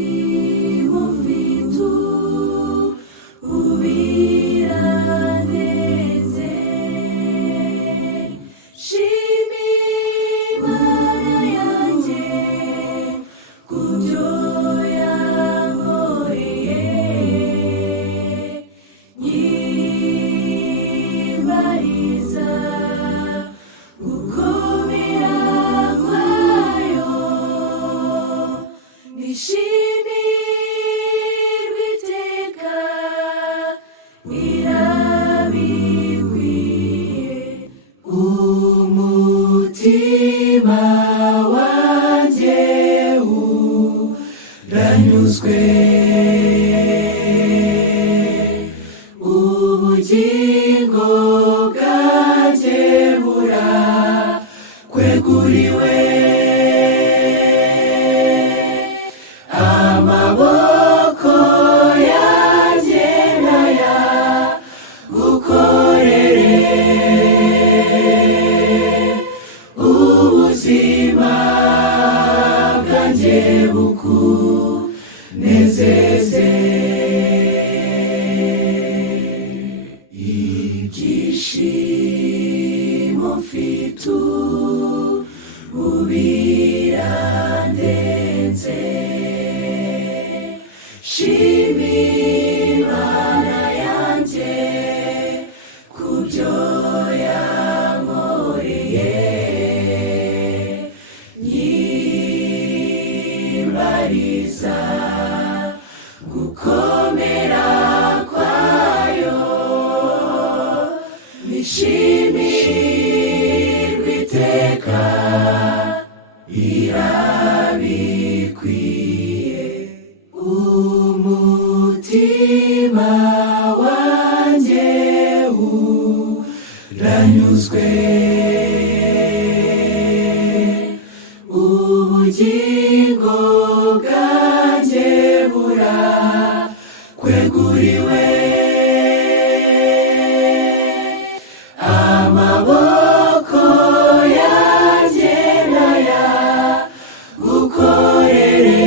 Ibyishimo mfite ubu birandenze, shimira Imana yanjye ku byo yankoreye, nyibariza gukomera kwayo, nishimirwe iteka irabikwiye. Umutima wanjye uranyuzwe, ubugingo bwanjye burakweguriwe, amaboko yanjye nayagukorere, ubuzima bwanjye bukunezeze. Ibyishimo mfite ubu birandenze, shimira Imana yanjye ku byo yankoreye, nyibariza gukomera kwayo, nishimirwe iteka irabikwiye. Umutima wanjye uranyuzwe, ubugingo bwanjye burakweguriwe, amaboko yanjye nayagukorere,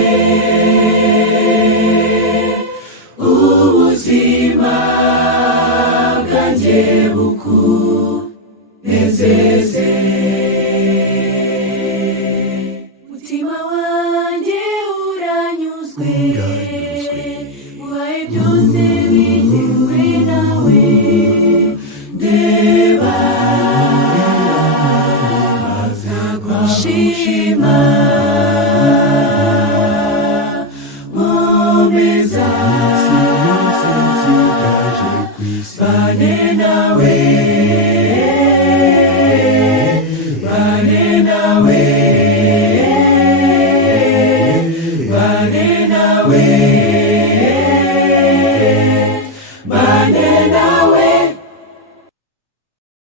ubuzima bwanjye bukunezeze. Mutima wanjye uranyuzwe,